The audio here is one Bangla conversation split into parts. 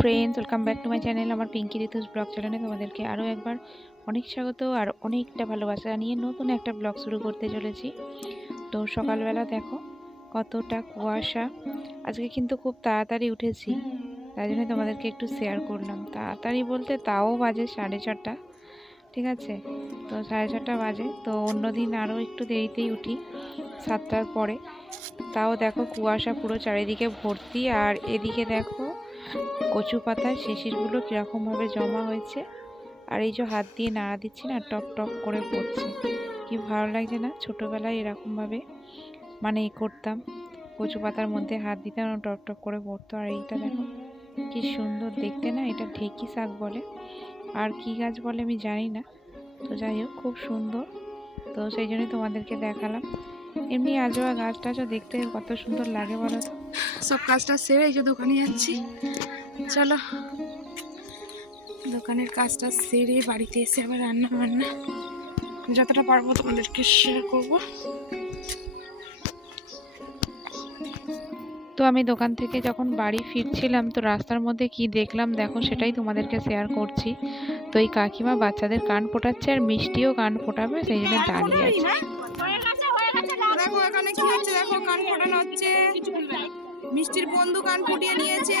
Friends welcome back to my channel আমার পিঙ্কি ঋতুস ব্লগ চ্যানেলে তোমাদেরকে আরও একবার অনেক স্বাগত আর অনেকটা ভালোবাসা নিয়ে নতুন একটা ব্লগ শুরু করতে চলেছি। তো সকালবেলা দেখো কতটা কুয়াশা। আজকে কিন্তু খুব তাড়াতাড়ি উঠেছি, তাই জন্য তোমাদেরকে একটু শেয়ার করলাম। তাড়াতাড়ি বলতে তাও বাজে সাড়ে ছটা ঠিক আছে? তো সাড়ে ছটা বাজে, তো অন্য দিন আরও একটু দেরিতেই উঠি, সাতটার পরে। তাও দেখো কুয়াশা পুরো চারিদিকে ভর্তি আর এদিকে দেখো কচু পাতার শিশিরগুলো কীরকমভাবে জমা হয়েছে? আর এই যে হাত দিয়ে নাড়া দিচ্ছি না টপ টপ করে পড়ছে। কি ভালো লাগছে না? ছোটোবেলায় এরকমভাবে মানে এ করতাম। কচু পাতার মধ্যে হাত দিতাম টপ টপ করে পড়তো। আর এইটা দেখো, কি সুন্দর দেখতে না, এটা ঢেকি শাক বলে। আর কি গাছ বলে আমি জানি না। তো যাই হোক, খুব সুন্দর। তো সেই জন্যই তোমাদেরকে দেখালাম। এমনি আজোয়া গাছ টাছও দেখতে কত সুন্দর লাগে বলো তো? সব কাজটা সেরে এই যে দোকানে যাচ্ছি। চলো দোকানের কাজটা সেরে বাড়িতে এসে আবার রান্না বান্না যতটা পারব তোমাদেরকে শেয়ার করব তো আমি দোকান থেকে যখন বাড়ি ফিরছিলাম তো রাস্তার মধ্যে কি দেখলাম দেখো সেটাই তোমাদেরকে শেয়ার করছি তো এই কাকিমা বাচ্চাদের কান ফোটাচ্ছে আর মিষ্টিও কান ফোটাবে সেই জন্য দাঁড়িয়ে আছে দেখো এখানে কি হচ্ছে দেখো কান ফোটানো হচ্ছে মিষ্টির বন্ধু কান ফুটিয়ে নিয়েছে।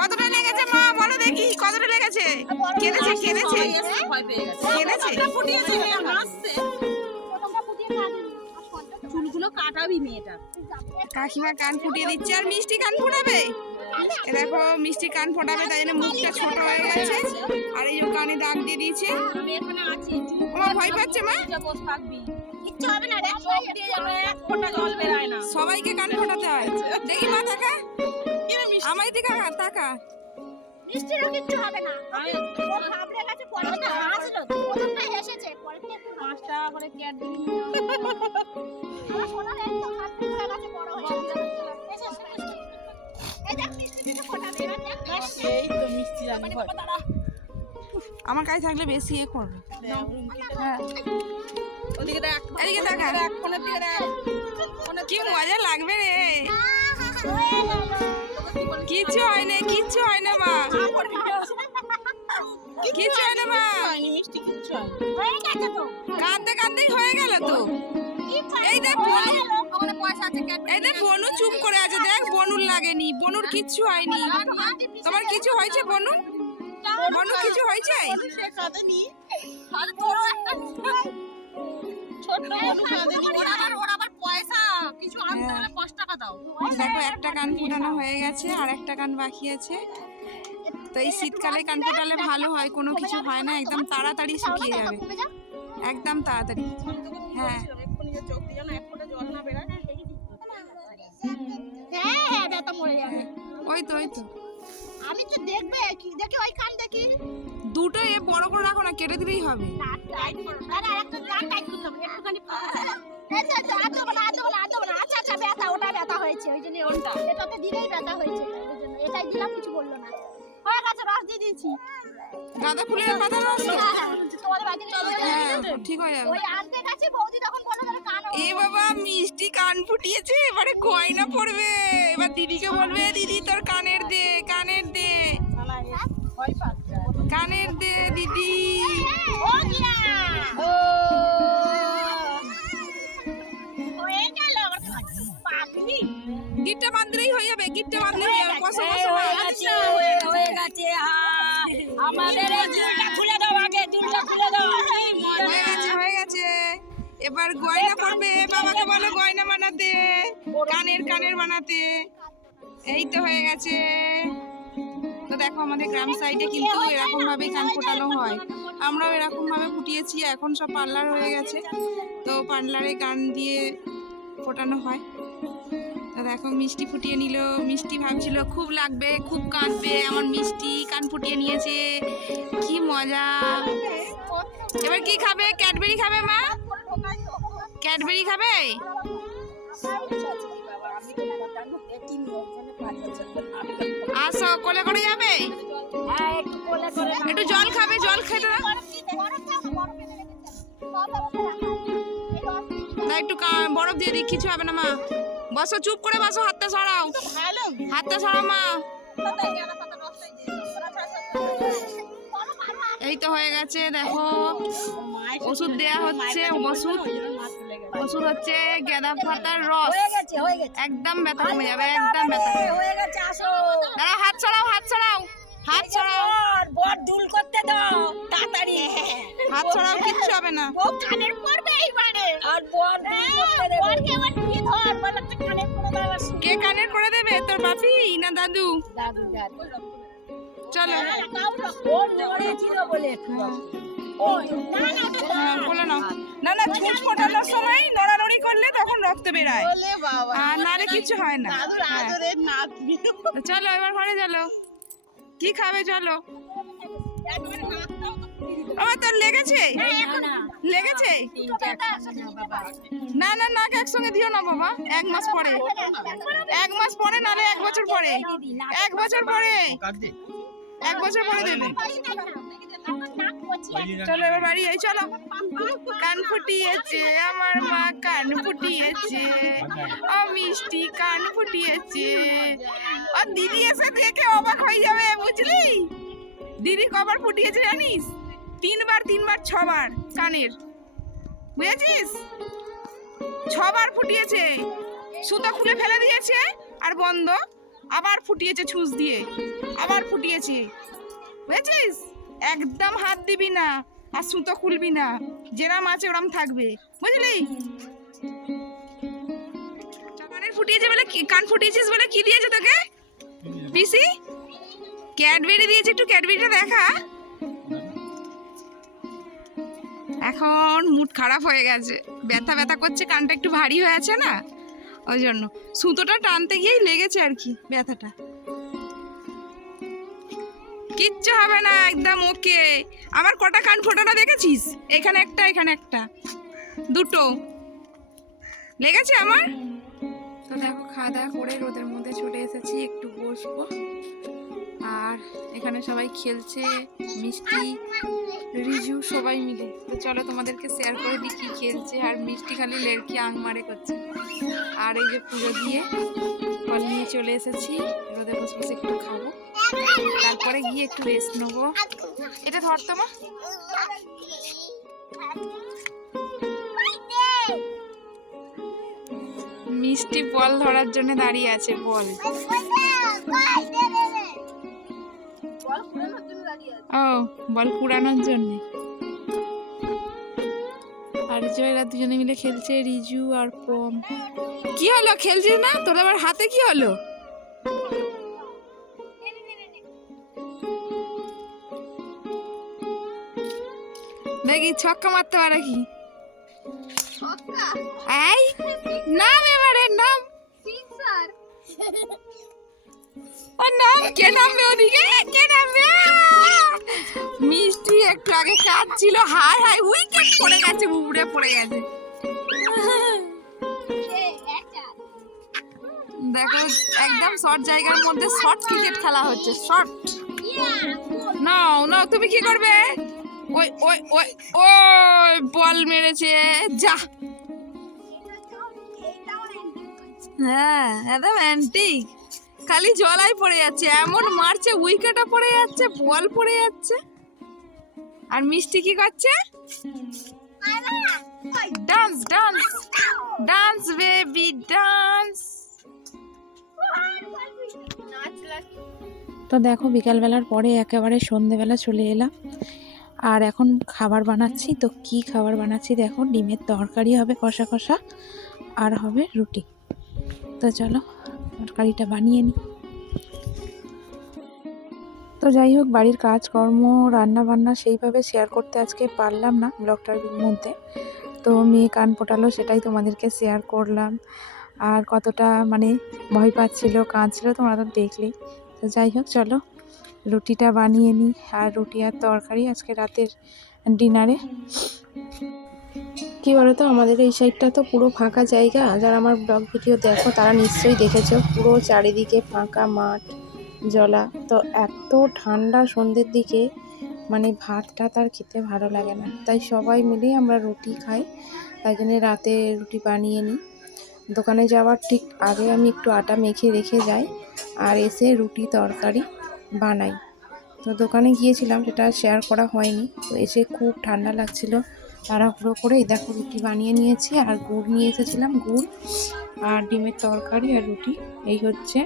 কতটা লেগেছে মা? বলো দেখি কতটা লেগেছে? কেঁদেছে কেঁদেছে? কেঁদেছে? চুলগুলো কাটাবি মেয়েটা কাকিমা কান ফুটিয়ে দিচ্ছে আর মিষ্টি কান ফোটাবে? দেখো মিষ্টি কান ফোটাবে তাই জন্য মুখটা ছোট হয়ে গেছে। আর এই যে কানে দাগ দিয়ে দিয়েছে। আমি আমার ভয় পাচ্ছে মা? সবাইকে কান ফোটাতে হয়। দেখি মা টাকা আমায় দিকে টাকা মিষ্টিরও কিচ্ছু হবে না। আমি ও ঘাবড়ে গেছে পরে তো হাসলো প্রথমটা হেসেছে পরে থেকে একটু পাঁচ টাকা করে ক্যাট দিবি। এই তো মিষ্টি রানি ভয় আমার কাছে থাকলে বেশি এ করবে। হ্যাঁ। ওদিকে দেখ এদিকে দেখ। ফোনের দিকে দেখ। কি মজা লাগবে রে। কিচ্ছু হয় না কিচ্ছু হয় না মা। কিচ্ছু হয় না মা। মিষ্টি হয়নি হয়ে কাঁদতে কাঁদতেই হয়ে গেল তো। এই দেখ বনু। এই দেখ বনু চুপ করে আছে দেখ বনুর লাগেনি বনুর কিচ্ছু হয়নি। তোমার কিছু হয়েছে বনু? বনু কিছু হয়েছে? দেখো একটা কান ফোটানো হয়ে গেছে আর একটা কান বাকি আছে। তো এই শীতকালে কান ফোটালে ভালো হয় কোনো কিছু হয় না একদম তাড়াতাড়ি শুকিয়ে যাবে। একদম তাড়াতাড়ি। হ্যাঁ। যে চোখ দিয়ে না এক ফোঁটা জল না বেরায়। হ্যাঁ হ্যাঁ ব্যথা মরে যাবে। ওই তো ওই তো। আমি তো দেখবে কি দেখি ওই কান দেখি। দুটো এ বড় করে রাখো না কেটে দিলেই হবে। টাইট করো না না একটা গান টাইট করতে হবে একটুখানি এই তো, আর দেবো না, আর দেবো না, আর দেবো না। আচ্ছা আচ্ছা ব্যথা ওটা ব্যথা হয়েছে ওই জন্য ওটা। এটাতে দিলেই ব্যথা হয়েছে ওই জন্য। এটাই দিলাম কিছু বলল না। হয়ে গেছে রস দিয়ে দিয়েছি। গাঁদা ফুলের পাতা রস তো? হ্যাঁ, হ্যাঁ, তোমাদের বাড়িতে হ্যাঁ ঠিক হয়ে যাবে। ওই আনতে গেছে বৌদি তখন বলল এ বাবা মিষ্টি কান ফুটিয়েছে এবারে গয়না পড়বে এবার দিদিকে বলবে দিদি তোর কানের দে কানের দে। কানের দে দিদি। গিটটা বাঁধলেই হয়ে যাবে গিটটা বাঁধলেই হয়ে যাবে। হয়ে গেছে হয়ে গেছে আমাদের এবার গয়না পড়বে বাবাকে বলো গয়না বানাতে, কানের কানের বানাতে। এই তো হয়ে গেছে। তো দেখো আমাদের গ্রাম সাইডে কিন্তু এরকম ভাবে কান ফোটানো হয়। আমরাও এরকম ভাবে ফুটিয়েছি, এখন সব পার্লার হয়ে গেছে। তো পার্লারে কান দিয়ে ফোটানো হয়। তো দেখো মিষ্টি ফুটিয়ে নিল, মিষ্টি ভাবছিল খুব লাগবে, খুব কাঁদবে আমার মিষ্টি, কান ফুটিয়ে নিয়েছে। কি মজা। এবার কি খাবে? ক্যাডবেরি খাবে মা? ক্যাডবেরি খাবে? আসো কোলে করে যাবে? একটু জল খাবে, জল খেতে। না, একটু বরফ দিয়ে দিই, কিছু হবে না, মা। বসো, চুপ করে বসো, হাতটা সরাও। হাতটা সরাও, মা। এই তো হয়ে গেছে, দেখো। ওষুধ দেয়া হচ্ছে, ওষুধ। ওষুধ হচ্ছে গেঁদা পাতার রস। একদম ব্যথা কমে যাবে একদম ব্যথা হয়ে গেছে আসো। দাঁড়াও হাত ছড়াও হাত ছড়াও হাত ছড়াও বর দুল করতে দাও তাড়াতাড়ি। হাত ছড়াও কিচ্ছু হবে না। ও কানের পড়বে এইবারে। আর বর দুল করতে দেবে। বরকে এবার কি ধর বলে তো কানের পড়ে দাও কে কানের করে দেবে? তোর বাপি না দাদু? দাদু দাদু। চলো। লড়েছিল বলে। একটু না না বলে নাও না না ছুঁচ ফোটানোর সময় নড়ানড়ি করলে তখন রক্ত বেরায়। বলে বাবা। আর নালে কিছু হয় না। হ্যাঁ। চলো এবার ঘরে চলো। কি খাবে চলো। আমার তোর লেগেছে? না না লেগেছে? একসঙ্গে না না। না একসঙ্গে দিও না বাবা। এক মাস পরে। এক মাস পরে নালে এক বছর পরে। এক বছর পরে। এক বছর পরে দেবে। চলো এবার বাড়ি যাই চলো। কান ফুটিয়েছে আমার মা কান ফুটিয়েছে। ও মিষ্টি কান ফুটিয়েছে। ও দিদি এসে দেখে অবাক হয়ে যাবে বুঝলি? দিদি কবার ফুটিয়েছে জানিস? তিনবার তিনবার ছবার কানের। বুঝেছিস? ছবার ফুটিয়েছে। সুতো খুলে ফেলে দিয়েছে আর বন্ধ। আবার ফুটিয়েছে ছুঁচ দিয়ে। আবার ফুটিয়েছে। বুঝেছিস? একদম হাত দিবি না আর সুতো খুলবি না। যেরাম আছে ওরম থাকবে। বুঝলি? কানের ফুটিয়েছে বলে কান ফুটিয়েছিস বলে কি দিয়েছে তোকে? পিসি? ক্যাডবেরি দিয়েছে, একটু ক্যাডবেরিটা দেখা। এখন মুড খারাপ হয়ে গেছে। ব্যথা ব্যথা করছে, কানটা একটু ভারী হয়ে আছে না? ওই জন্য। সুতোটা টানতে গিয়েই লেগেছে আর কি, ব্যথাটা। কিচ্ছু হবে না, একদম ওকে আমার কটা কান ফোটানো দেখেছিস? এখানে একটা এখানে একটা। দুটো। লেগেছে আমার? তো দেখো, খাওয়া দাওয়া করে রোদের মধ্যে চলে এসেছি, একটু বসবো। আর এখানে সবাই খেলছে, মিষ্টি, রিজু, সবাই মিলে। তো চলো তোমাদেরকে শেয়ার করে দিই কি খেলছে, আর মিষ্টি খালি লেরকি আং মারে করছে। আর এই যে পুজো দিয়ে, ফল নিয়ে চলে এসেছি। রোদে বসে বসে একটু খাব। তারপরে গিয়ে একটু রেস্ট নেব। এটা ধর তো মিষ্টি বল ধরার জন্য দাঁড়িয়ে আছে, বল। ও, বল কুড়ানোর জন্য। আর জয়রা দুজনে মিলে খেলছে, রিজু আর পম। কি হলো? খেলছিস না? তোর আবার হাতে কি হলো? দেখি ছক্কা মারতে পারে কি? এই নাম এবারে নাম। ও নাম কে নামবে ওদিকে? কে নামবে! মিষ্টি একটু আগে কাঁদছিল হাই হাই উইকেট পড়ে গেছে উবড়ে পড়ে গেছে। দেখো একদম শর্ট জায়গার মধ্যে শর্ট ক্রিকেট খেলা হচ্ছে শর্ট নাও নাও তুমি কি করবে? ওই ওই ওই ওই, বল মেরেছে। যা। হ্যাঁ একদম অ্যান্টিক খালি জলাই পড়ে যাচ্ছে। এমন মারছে, উইকেটও পড়ে যাচ্ছে, বল পড়ে যাচ্ছে। আর মিষ্টি কি করছে? Dance dance dance baby dance তো দেখো, বিকালবেলার পরে একেবারে সন্ধেবেলা চলে এলাম। আর এখন খাবার বানাচ্ছি, তো কি খাবার বানাচ্ছি দেখো, ডিমের তরকারি হবে কষা কষা, আর হবে রুটি। তো চলো, তরকারিটা বানিয়ে নিই তো যাই হোক, বাড়ির কাজকর্ম রান্না বান্না সেইভাবে শেয়ার করতে আজকে পারলাম না ব্লগটার মধ্যে। তো মেয়ে কান ফোটালো, সেটাই তোমাদেরকে শেয়ার করলাম। আর কতটা মানে ভয় পাচ্ছিল, কাঁদছিল, তোমরা তো দেখলেই। তো যাই হোক, চলো। রুটিটা বানিয়ে নিই আর রুটি আর তরকারি আজকে রাতের ডিনারে। কী বলতো, আমাদের এই সাইডটা তো পুরো ফাঁকা জায়গা। যারা আমার ব্লগ ভিডিও দেখো, তারা নিশ্চয়ই দেখেছ। পুরো চারিদিকে ফাঁকা মাঠ, জলা। তো এত ঠান্ডা সন্ধ্যের দিকে মানে ভাতটা তার খেতে ভালো লাগে না। তাই সবাই মিলেই আমরা রুটি খাই। তাই জন্য রাতে রুটি বানিয়ে নিই। দোকানে যাওয়ার ঠিক আগে আমি একটু আটা মেখে রেখে যাই। আর এসে রুটি তরকারি। বানাই। তো দোকানে গিয়েছিলাম, সেটা শেয়ার করা হয়নি। তো এসে খুব ঠান্ডা লাগছিল। তাড়াহুড়ো করে দেখো রুটি বানিয়ে নিয়েছি, আর গুড় নিয়ে এসেছিলাম, গুড় আর ডিমের তরকারি আর রুটি। এই হচ্ছে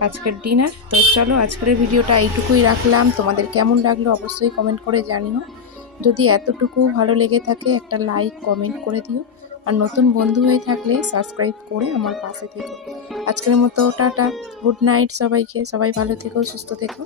আজকের ডিনার তো চলো আজকের ভিডিওটা এইটুকুই রাখলাম। তোমাদের কেমন লাগল অবশ্যই কমেন্ট করে জানিও। যদি এতটুকু ভালো লেগে থাকে, একটা লাইক কমেন্ট করে দিও। আর নতুন বন্ধু হয়ে থাকলে সাবস্ক্রাইব করে আমার পাশে থেকো। আজকের মতো টাটা গুড নাইট সবাইকে, সবাই ভালো থেকো, সুস্থ থেকো।